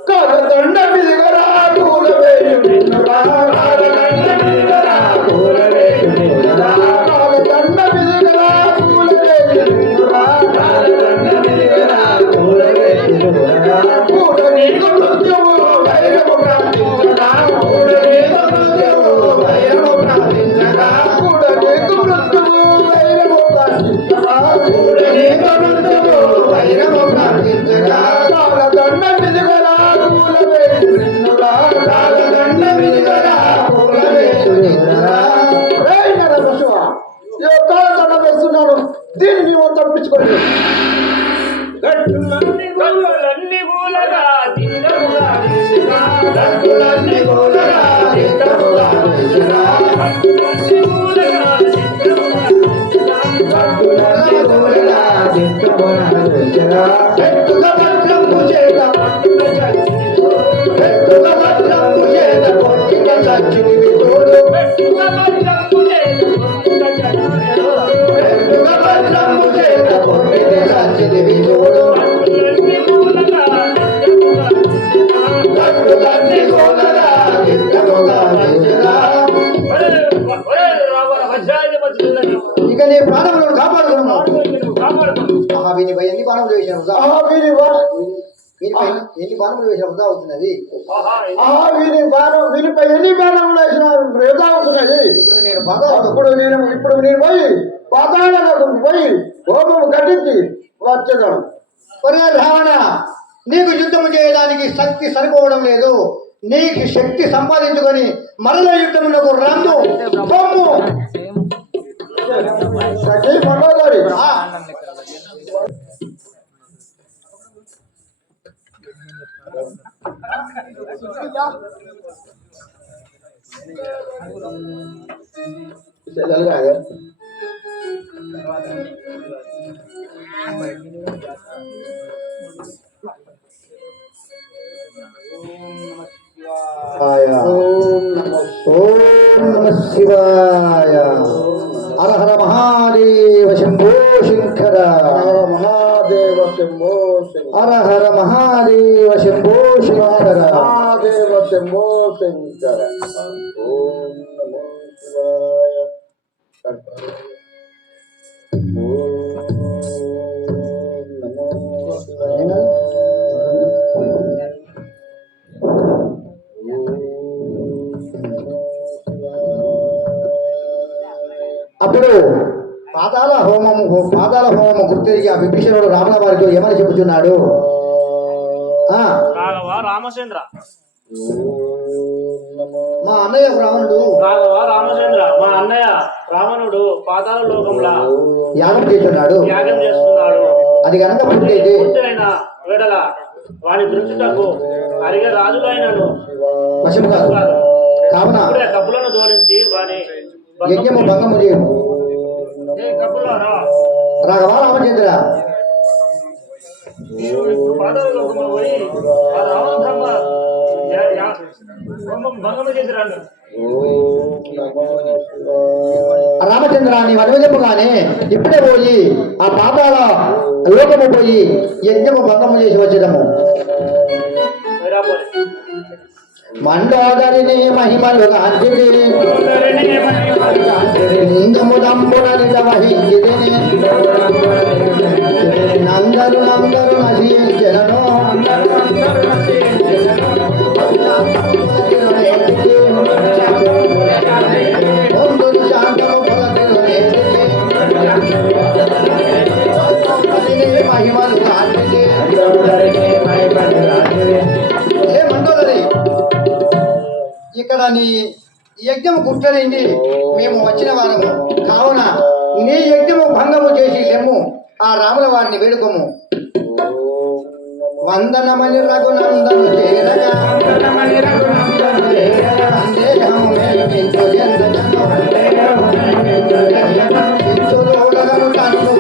కాలదండ మిదిగరా పూల వేయు నిన్నురా కాలదండ మిదిగరా పూల వేయు నిన్నురా కాలదండ మిదిగరా పూల వేయు నిన్నురా కాలదండ మిదిగరా పూల వేయు నిన్నురా పూల నీకు మృత్యువు ధైర్యము ప్రార్థించగా పూల నీకు మృత్యువు ధైర్యము ప్రార్థించగా పూల నీకు మృత్యువు ధైర్యము ప్రార్థించగా పూల నీకు మృత్యువు ధైర్యము ప్రార్థించగా కాలదండ మిదిగరా పూల వేయు నిన్నురా కాలదండ మిదిగరా పూల వేయు నిన్నురా ఏయ్ నరపశువ ఈ కాలదండ వేస్తున్నాను దీన్ని నీవు తప్పించుకోండి గట్టులన్నీ గూలగా తిన్నముగా వేసినా గట్టులన్నీ గూలగా తిన్నముగా వేసినా గట్టులన్నీ గూలగా తిన్నముగా వేసినా గట్టులన్నీ గూలగా తిన్నముగా వేసినా పెట్టుగా భద్రంబు చేత పెట్టుగా భద్రంబు చేత కొట్టిన సచ్చిని తోడు పెట్టుగా భద్రంబు చేత కొట్టిన సచ్చిని తోడు గట్టులన్నీ గూలగా తిన్నముగా వేసినా ఇక నీ ప్రాణములను కాపాడుకున్నావు వీనిపై ఎన్ని బాణములు వేసినావు వీనిపై ఎన్ని బాణములు వేసిన వృధా అవుతున్నది వీనిపై ఎన్ని బాణములు వేసిన వృధా అవుతున్నది ఇప్పుడు నేను పోయి పాతాళకు పోయి హోమము కట్టించి వచ్చేదాం ఒరే రావణ నీకు యుద్ధము చేయడానికి శక్తి సరిపోవడం లేదు నీకు శక్తి సంపాదించుకొని మరల యుద్ధములకు రమ్ము బొమ్ము సఖీ మండోదరి ఓం నమః శివాయ హర హర మహాదేవ శంభో శంకర మహాదేవ శంభో హర హర మహాదేవ శంభో శంకర మహాదేవ శంభో శంకర ఓం నమో శివాయ ఓం నమో శివాయ అప్పుడు పాతాళ హోమము గుర్తెరిగి ఆ విభీషణుడు రాముల వారితో ఏమని చెబుతున్నాడు ఆ, రాఘవ రామచంద్ర. మా అన్నయ్య రావణుడు రాఘవ రామచంద్ర, మా అన్నయ్య రావణుడు పాతాళ లోకంలో యాగం చేస్తున్నాడు. త్యాగం చేస్తున్నాడు. అది కనుక పూర్తయితే పూర్తయిన వేళల వాని దృష్టిటకు అరిగే రాజులైనను వశము కాదు. కావున ఇప్పుడే కప్పులను దోలించి వాని యజ్ఞము భంగము చేయము. కప్పులారా రాఘవ రామచంద్ర, పాతాళ లోకంలో పోయి ఆ రావణ బ్రహ్మ భంగము చేసిరాడు. రామచంద్ర నీ వనవిజముగానే ఇప్పుడే పోయి ఆ పాతాల లోకము పోయి యజ్ఞము భంగము చేసి వచ్చేదము. మండోదరిని మహిమలు గాంచిది లింగము దంబున వహించిది నందరు నందరు నశించెను పొందులు శాంతము మహిమలు గాంచిది. ఏ మండోదరి, ఇక్కడ నీ యజ్ఞము గుర్తయింది, మేము వచ్చిన వారము. కావున నీ యజ్ఞము భంగము చేసి లెమ్ము, ఆ రాముల వారిని వేడుకోము. వందనమని రఘునందను చేరగా సందేహము మేల్పించు ఎంతజను ఇంచులోడగను తన్ను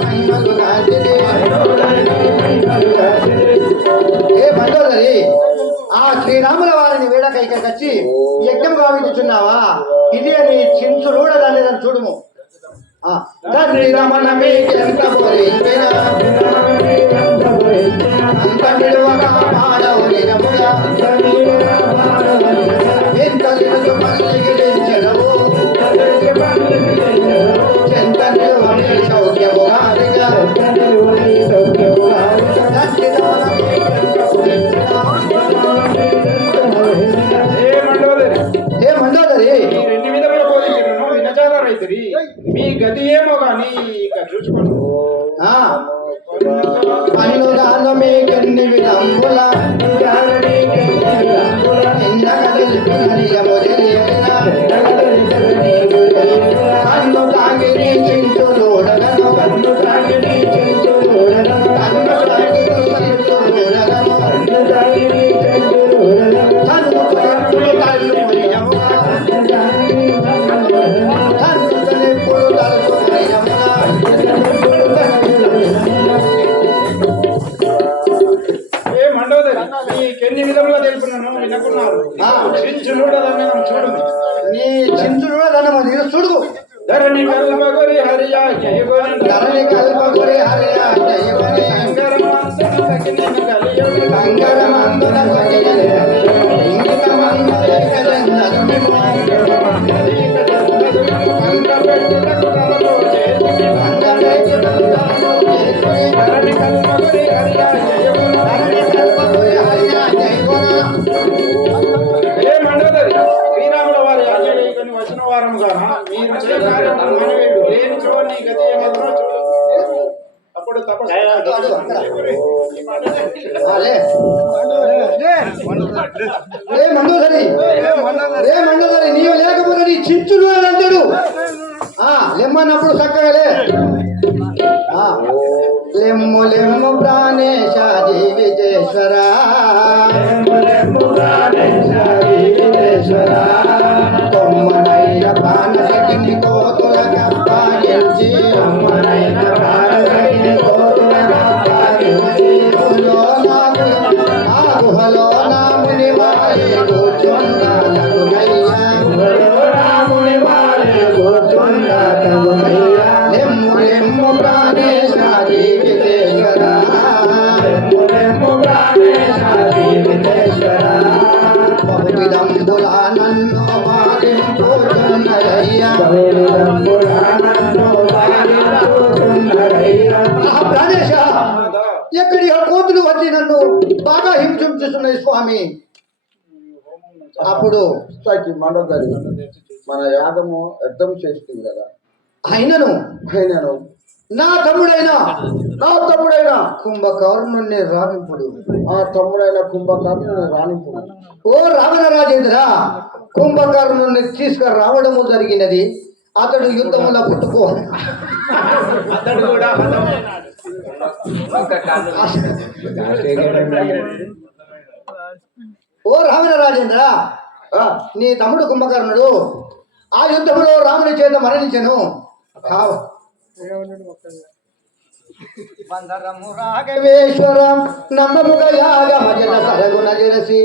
మహిమలు గాంచిది. ఏ మండోదరి, ఆ శ్రీరాముల వారిని వేడక ఇక్కడికి వచ్చి యజ్ఞం గావించుచున్నావా? ఇది అని చించులుడ దాన్ని చూడుము. శ్రీరమణ మీకెంత బోరించిన అంత విలువగా పాడవు నిజముగా ఎంత నిలుసు పల్లిగిలించెదవు చెంత నిలువని సౌఖ్యము గారిగా ఏ మండోదరి, రెండు విధముల పోలికలను వినచాల రైతురి మీ గతి ఏమో గాని ఇక చూసుకోండి. అన్నుగాను మీకెన్ని విధంబుల ఇందక తెలిపిన నిజము తెలియక కన్ను తాగి నీ చించులోడగను కన్ను తాగి నీ చించులోడగను కన్ను కొనప్పుడు కళ్ళు నిజముగా కన్ను తలెప్పుడు తలుపు నిజముగా. ఏ మండోదరి, మీకెన్ని విధముల తెలుపున్నాను వినకున్నారు. చించులుడదన్న చూడు, నీ చించులో ధనము నీరు చూడు. ధరణి కల్పగురి హరియా జయగోని ధరణి కల్పగురి హరియా జయగోని అంగరమందున సకినిన కలియుని అంగరమందున సకినిన ఇంగితమందున కజన్నదుమిమో అంగపెట్టుటకు తనలో చేతుని అంగపెట్టుటకు తనలో చేతుని ధరణి కల్పగురి హరియా జయగోని ధరణి కల్పగురి హరియా జయగోన. ఏ మండోదరి, శ్రీరాముల వారి ఆజ్ఞని వచ్చిన వారం గాన మీరు చే కార్యం మనవేడు లేని చో నీ గతి ఏమో చూడు. అప్పుడు తపస్సు ఏ మండోదరి, ఏ మండోదరి, నీవు లేకపోతే నీ చించులు అని అంటాడు. లెమ్మన్నప్పుడు చక్కగలే. లెమ్ము లెమ్ము ప్రాణేశ జీవితేశ్వర కొమ్మనైన ప్రాణశక్తిని కోతుల కప్పాగించి ఆ గుహలో నాముని వారి లెమ్ము లెమ్ము ప్రాణేశ జీవితేశ్వర బహువిధంబులా నన్ను వారింపుచున్నదయ్యా. ప్రాణేశ, ఎక్కడి కోతులు వచ్చి నన్ను బాగా హింసించుతున్నాయి స్వామి. అప్పుడు మండోదరి, మన యాగము అర్థం చేస్తుంది కదా. అయినను నా తమ్ముడైన కుంభకర్ణుని రాణింపుడు. ఆ తమ్ముడైన కుంభకర్ణుని రాణింపుడు. ఓ రావణ రాజేంద్ర, కుంభకర్ణుని తీసుకురావడము జరిగినది. అతడు యుద్ధములో పుట్టుకో. అతడు కూడా ఓ రావణ రాజేంద్ర, నీ తమ్ముడు కుంభకర్ణుడు ఆ యుద్ధములో రాముని చేత మరణించెను. బందరము రాఘవేశ్వరం నందముగ యాగ మజల సరగుణ జరసి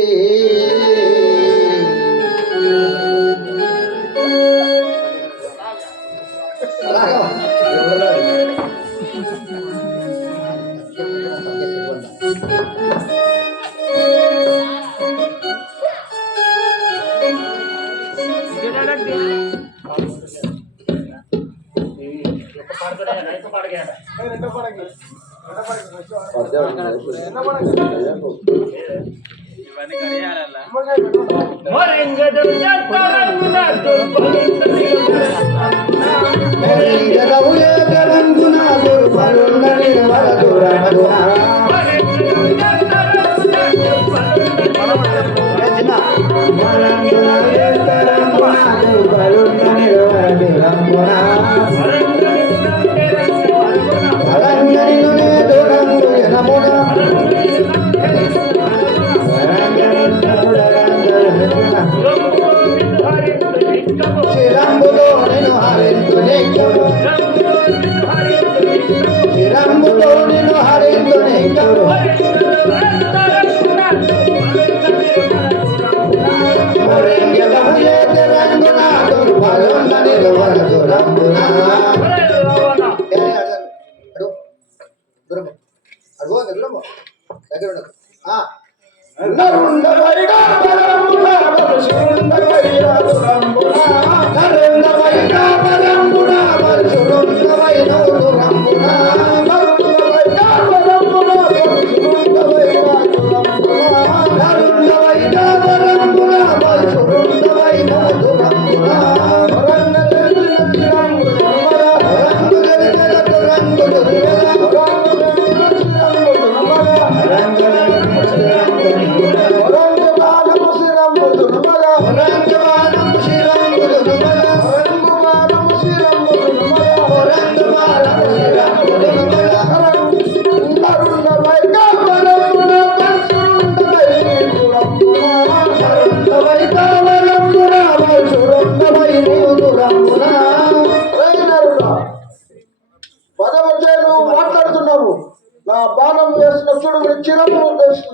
నా బాణం వేసిన చూడు చిరము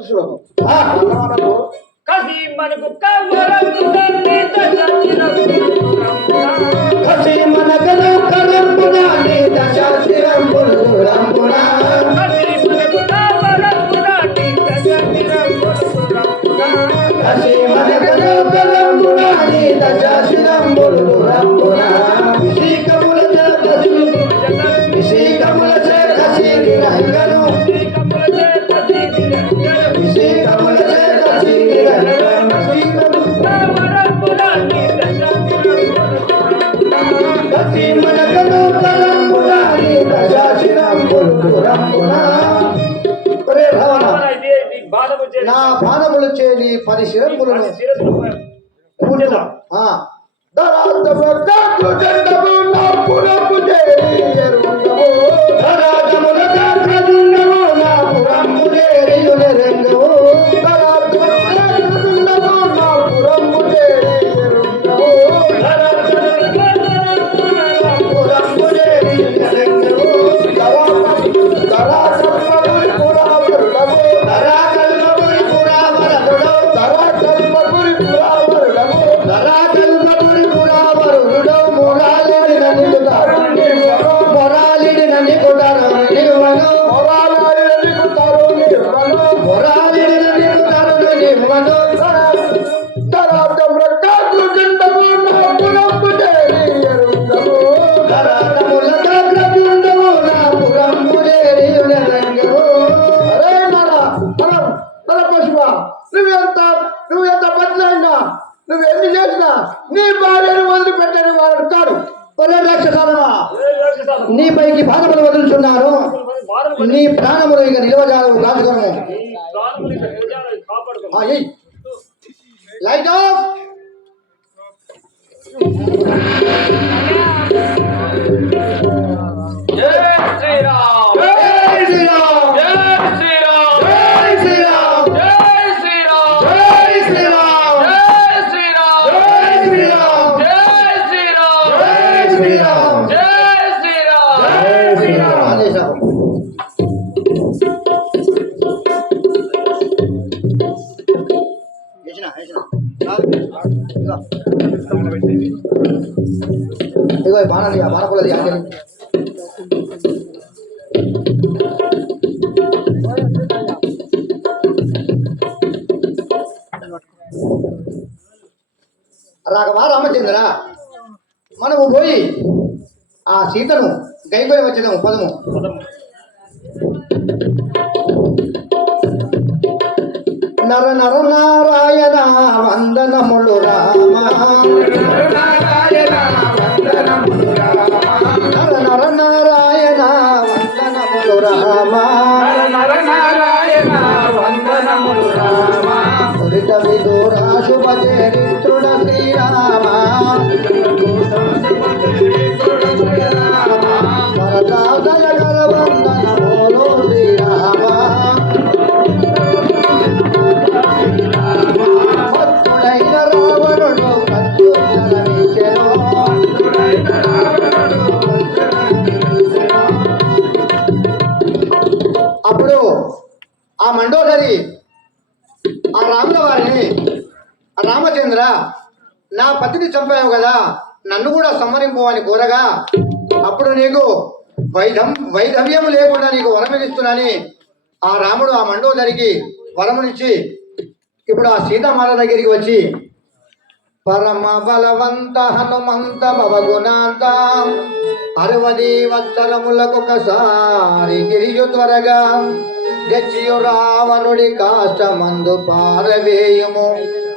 చూడము కసి మనకు కవరంగు తండ్రి కసి మనకను కరంబునా నీ దశాశిరంబులు రంబునా కసి మనకు కవరంగు నీ దశాశిరంబులు రంబునా కసి మనకను కరంబునా నీ దశాశిరంబులు రంబునా విశీకముల కసి రంగను నా బాణములు చేలి 10 శిరములను నువ్వెంత బద్దలైనా నువ్వు ఎన్ని చేసినా నీ భార్యను వదిలిపెట్టని వాడు కాడు. ఒరే రాక్షసాలమా, ఒరే రాక్షసాలు, నీపైకి బాధములు వదులుచున్నాను. భారములు నీ ప్రాణములు ఇక నిలవజాలవు కాదుగను. ఈ ప్రాణములు ఇక నిజాలు కాపాడుకో. Light off. జై శ్రీరామ్ జై శ్రీరామ్. జై శ్రీరామ్ జై శ్రీరామ్. జై శ్రీరామ్ జై శ్రీరామ్. జై శ్రీరామ్ జై శ్రీరామ్. జై శ్రీరామ్ జై శ్రీరామ్. జై శ్రీరామ్ జై శ్రీరామ్. ఆదేశం. ఇదిగో ఈ బాణాలు, ఆ బాణపుల్లది ఆంజలి. రాఘవా రామచంద్ర, మనము పోయి ఆ సీతను గైపోయి వచ్చేదాము. పదము. నర నర నారాయణ వందనములు రామ. నర నర నారాయణ వందనములు రామ. ఉదిత విదూరా శుభ చరిత్రుడ శ్రీరామ. భరతాదయ కర వందనములు శ్రీరామ. భక్తుడైన రావణుడు కత్తులనిచ్చెను. అప్పుడు ఆ మండోదరి ఆ రాముల వారిని, రామచంద్ర, నా పతిని చంపావు కదా, నన్ను కూడా సంహరింపు అని కోరగా, అప్పుడు నీకు వైధవ్యం లేకుండా నీకు వరమిస్తున్నాని ఆ రాముడు ఆ మండోదరికి వరమునిచ్చి ఇప్పుడు ఆ సీతామాత దగ్గరికి వచ్చి, పరమ బలవంత హనుమంత భవగుణాంత 60 వత్సరములకొకసారి గిరియు త్వరగా గచ్చియు రావణుడి కాష్టమందు పారవేయుము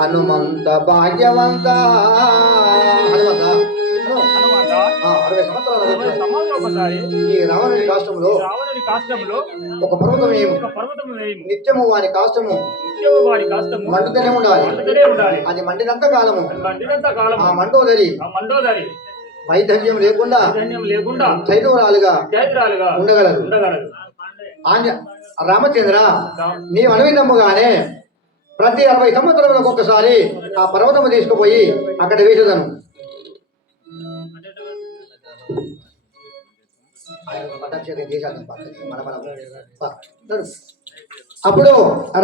హనుమంత భాగ్యవంత. హనుమంత 60 సంవత్సరాల ఒకసారి ఈ రావణుడి కాష్టంలో రావణుని కాష్టములో ఒక పర్వతం వేయము. ఒక పర్వతము వేయము. నిత్యము వారి కాష్టము నిత్యము వారి కాష్టము మండుతూనే ఉండాలి. మండుతూనే ఉండాలి. అది మండినంత కాలము మండినంత కాలము ఆ మండోదరి ఆ మండోదరి వైధవ్యం లేకుండా ధైర్యం లేకుండా ధైర్యరాలుగా జైత్రాలుగా ఉండగలరు. ఉండగలదు. రామచంద్ర, నీవు అనువిందమ్ముగానే ప్రతి 60 సంవత్సరములకు ఒక్కసారి ఆ పర్వతము తీసుకుపోయి అక్కడ వేసేదను. అప్పుడు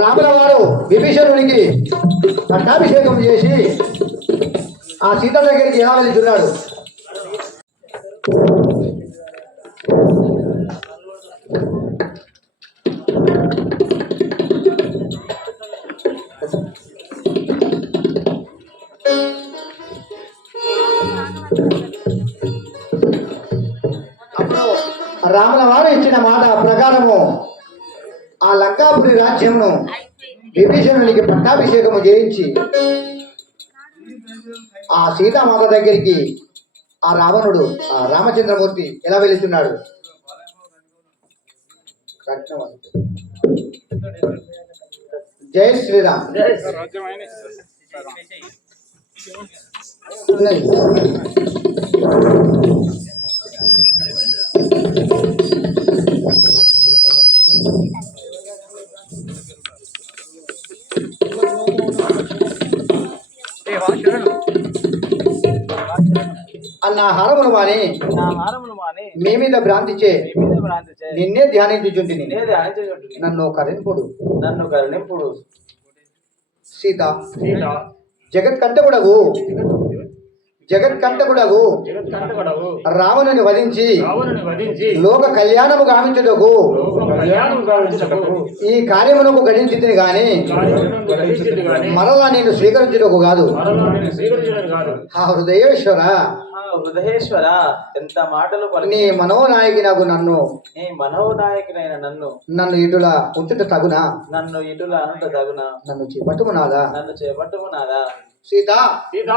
రాముల వారు విభీషణునికి పట్టాభిషేకం చేసి ఆ సీత దగ్గరికి ఎలా వెళ్తున్నాడు. అప్పుడు రాముల వారు ఇచ్చిన మాట ప్రకారము ఆ లంకాపురి రాజ్యమును విభీషణునికి పట్టాభిషేకము చేయించి ఆ సీతామాత దగ్గరికి ఆ రావణుడు ఆ రామచంద్రమూర్తి ఎలా వెళుతున్నాడు. జై శ్రీరామ్. అన్న హారమును వాని మీ మీద భ్రాంతిచే నిన్నే ధ్యానించుచుంటిని. నన్ను కరుణింపుడు సీత. జగత్కంటకుడగు రావణుని వధించి లోక కళ్యాణము గావించుటకు ఈ కార్యమునకు గడించింది గాని మరలా నేను స్వీకరించుటకు కాదు. ఆ హృదయేశ్వర, ఎంత మాటలు నీ మనోనాయకి నాకు నీ మనోనాయకునైన నన్ను ఇటులా ఉంచుట తగునా. నన్ను ఇటులా అనుట తగునా. నన్ను చేపట్టుము నాదా. సీత సీత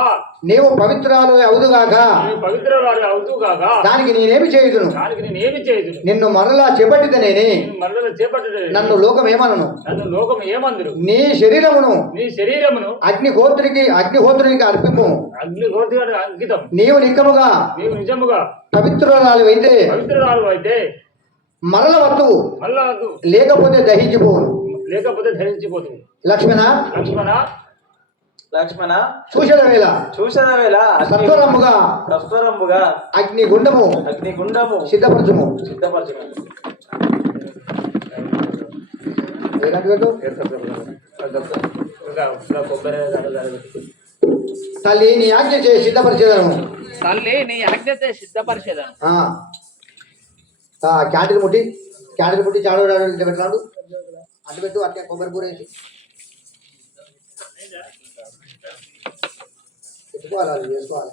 నీవు పవిత్రాలు అవుదుగాక నీవు పవిత్రురాలు అవుతూగాక దానికి నేనేమి చేయుదును దానికి నేను ఏమి చేయదు నిన్ను మరలా చేపట్టితేనేని మరల చేపట్టు నన్ను లోకం ఏమనను నన్ను లోకం ఏమందురు నీ శరీరమును నీ శరీరమును అగ్నిహోత్రునికి అర్పిపు అగ్నిహోత్రుడికి అంకితం నీవు నిక్కముగా నీవు నిజముగా పవిత్రురాలు అయితే పవిత్రురాలు అయితే మరల వద్దువు మళ్ళా వద్దు, లేకపోతే దహించిపోవును లేకపోతే ధరించిపోతుంది. లక్ష్మణ లక్ష్మణ లక్ష్మణ చూసిన వేళ సత్వరముగా అగ్నిగుండము సిద్ధపరచుము తల్లి నీ ఆజ్ఞ చేసి సిద్ధపరిచేదను తల్లి నీ ఆజ్ఞతే సిద్ధపరిచేదను. క్యాంటీన్ ముట్టి చాడు పెట్టాడు అటు పెట్టు అట్లా కొబ్బరి కూర వేసి పెట్టుకోవాలి అది చేసుకోవాలి.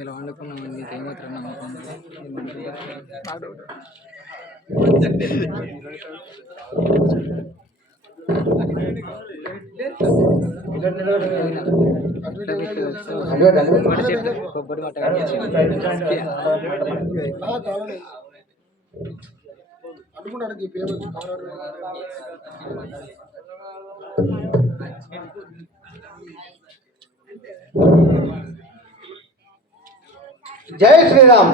ఇలా వండుకున్నాం ఏమాత్రం నమ్మకం కొబ్బరి జై శ్రీరామ్.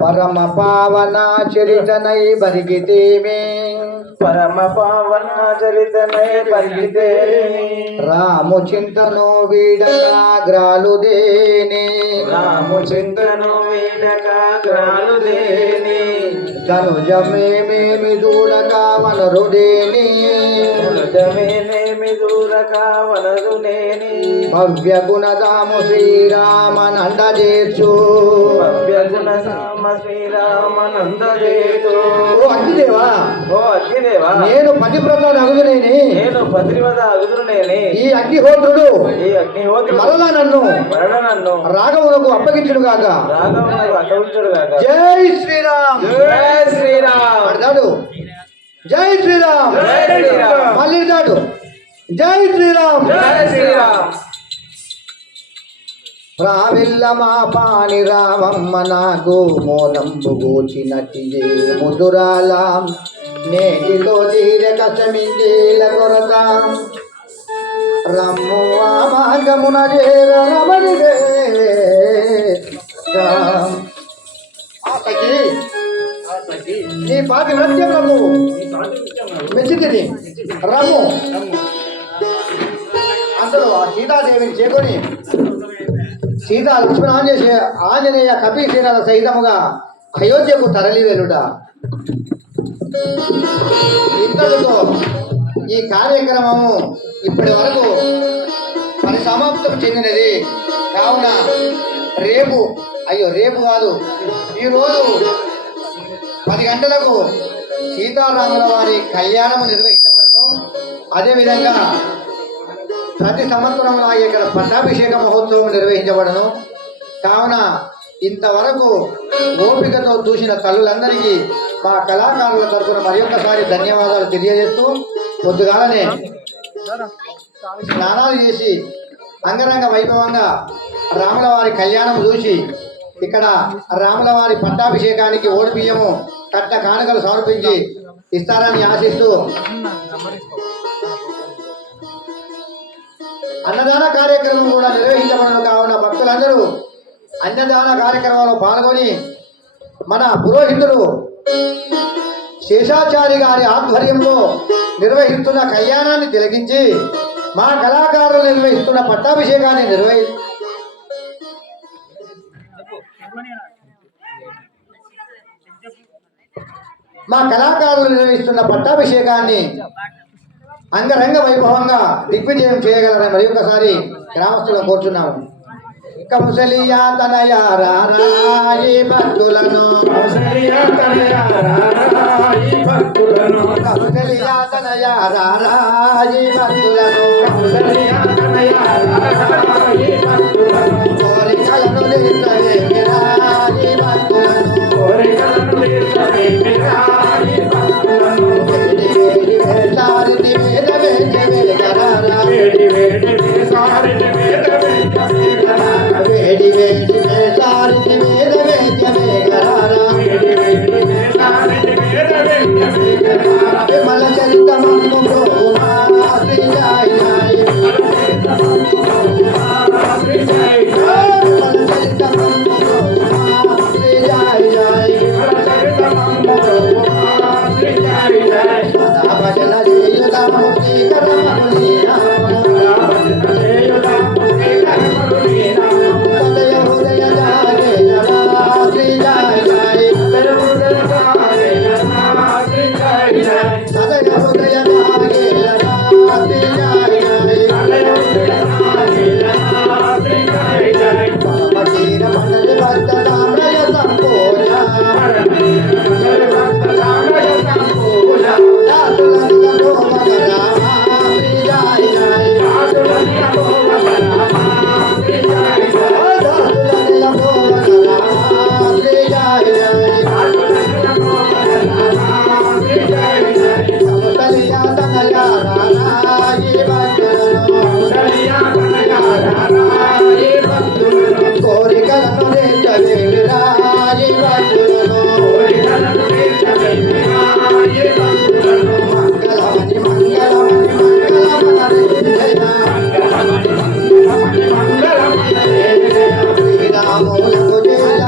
పరమ పావన చరితనై బరిగితేమే రాము చింతను వీడగా గ్రాలుదేని ధనుజమేమేమి దూడగా వనరుదేని భవ్య గుణదాము శ్రీరామనంద చేర్చు ఓ అగ్నిదేవా నేను పతివ్రత అగుదునేని ఈ అగ్నిహోత్రుడు మరలా నన్ను రాఘవునకు అప్పగించుడు గాక. జై శ్రీరామ్ అడతాడు జై శ్రీరామ్ మళ్ళీ దాడు జై శ్రీరామ్ రావిల్ల మా పాని రామమ్మ నాకు మోనంబు గోచినటి ముదురాలాం నేటిలో తీర కసమించేల కొరత రమ్ము ఆ మార్గమున చేర రమణివే నీ పాతి నృత్యములకు మెచ్చితిని రమ్ము అందులో ఆ సీతాదేవిని చేకొని సీతా లక్ష్మణ ఆంజనేయ కపీశీల సహితముగా అయోధ్యకు తరలి వెలుట. ఇంతటితో ఈ కార్యక్రమము ఇప్పటి వరకు పరిసమాప్తం చెందినది. కావున రేపు కాదు, ఈరోజు 10 గంటలకు సీతారాముల వారి కళ్యాణము నిర్వహించబడను. అదేవిధంగా ప్రతి సంవత్సరం లాగే ఇక్కడ పట్టాభిషేక మహోత్సవం నిర్వహించబడను. కావున ఇంతవరకు ఓపికతో చూసిన తల్లులందరికీ మా కళాకారుల తరఫున మరి ఒక్కసారి ధన్యవాదాలు తెలియజేస్తూ పొద్దుగాలనే స్నానాలు చేసి అంగరంగ వైభవంగా రాముల వారి కళ్యాణం చూసి ఇక్కడ రాముల వారి పట్టాభిషేకానికి ఓడి బియ్యము కట్ట కానుకలు సమర్పించి ఇస్తారని ఆశిస్తూ అన్నదాన కార్యక్రమం కూడా నిర్వహించబడను. కావున భక్తులందరూ అన్నదాన కార్యక్రమంలో పాల్గొని మన పురోహితులు శేషాచారి గారి ఆధ్వర్యంలో నిర్వహిస్తున్న కళ్యాణాన్ని తిలకించి మా కళాకారులు నిర్వహిస్తున్న పట్టాభిషేకాన్ని అంగరంగ వైభవంగా దిగ్విజయం చేయగలరని మరి ఒకసారి గ్రామస్తులను కోరుచున్నాము. కౌసల్యా తనయారాయి భక్తులను కౌసల్యా తనయారాయి భక్తులను కౌసల్యా తనయారాయి భక్తులను కౌసల్యా తనయారాయి భక్తులను కోరికలను తీర్చవేమిరాయి భక్తులను కోరికలను తీర్చవేమిరాయి భక్తులను వేడి వేడి వేసారిని వేద వేద వేగరారా వేడి వేడి వేసారిని వేద వేద వేగరారా వేడి వేడి వేసారిని వేద వేద వేగరారా వేడి వేడి వేసారిని వేద వేద వేగరారా విమల చరితమమ్ము బ్రోమా శ్రీ జయ జయ శ్రీ జయ విమల చరితమమ్ము బ్రోమా శ్రీ జయ జయ శ్రీ జయ జయ సదా భజన చేయుదాము శ్రీకరమగు నీ నామము సదయ హృదయ జాగేయరా శ్రీ జయ జయ సదయ హృదయ జాగేయరా శ్రీ జయ జయ పరమతీర మండలి భక్త సామ్రయ సంపూజ దాసులంత గోమగరామ శ్రీ జయ జయ దాసులంత గోమగరామ శ్రీ జయ జయ కౌసల్యా తనయారాయి భక్తులను కోరికలను తీర్చవేమిరాయి భక్తులను మంగళమణి మంగళమణి మంగళమణి శ్రీరాములకు జయ రాములకు జయ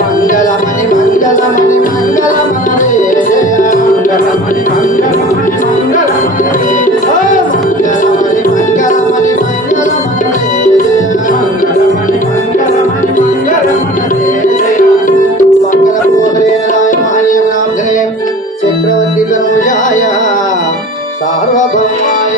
మంగళమణి మంగళమణి మంగళమణి జయ మంగళమణి మంగళమణి మంగళమణి మంగళమణి మంగళమణి మంగళమణి మంగళపూర్ణేనాయ మహనీయనాథే చక్రవర్తి ధనుజాయ సార్వభౌమాయ